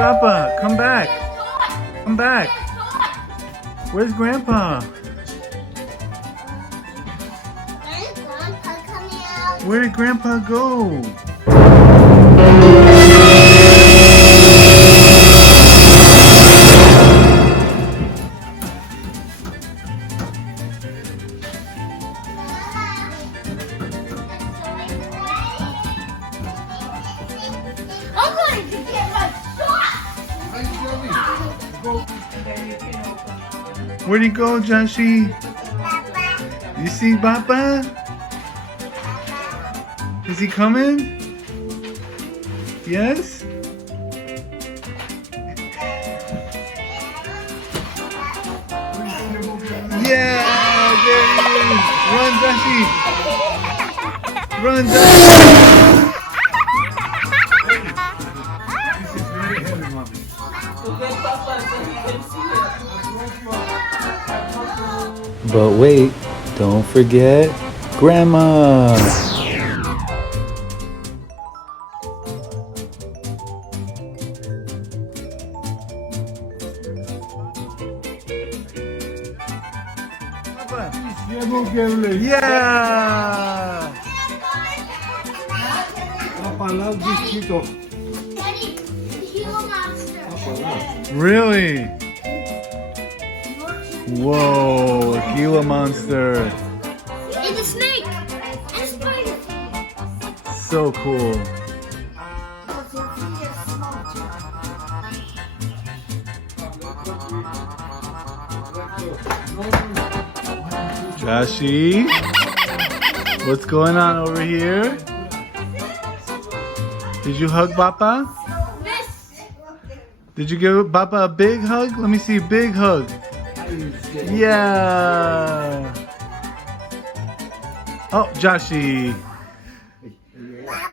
Papa? Come back. Come back. Where's Grandpa? Where's Grandpa coming out? Where did Grandpa go? I'm going to get my sock. Where'd he go, Joshi? Papa. You see Papa? Is he coming? Yes? Yeah! There he is! Run, Joshi! Run, Joshi! But wait, don't forget Grandma! Yeah! Papa loves this Cheeto. Daddy, the Gila monster. Really? Whoa, a Gila monster. It's a snake. And a spider. So cool. Joshi, what's going on over here? Did you hug Papa? Did you give Papa a big hug? Let me see a big hug. Yeah. Oh, Joshi.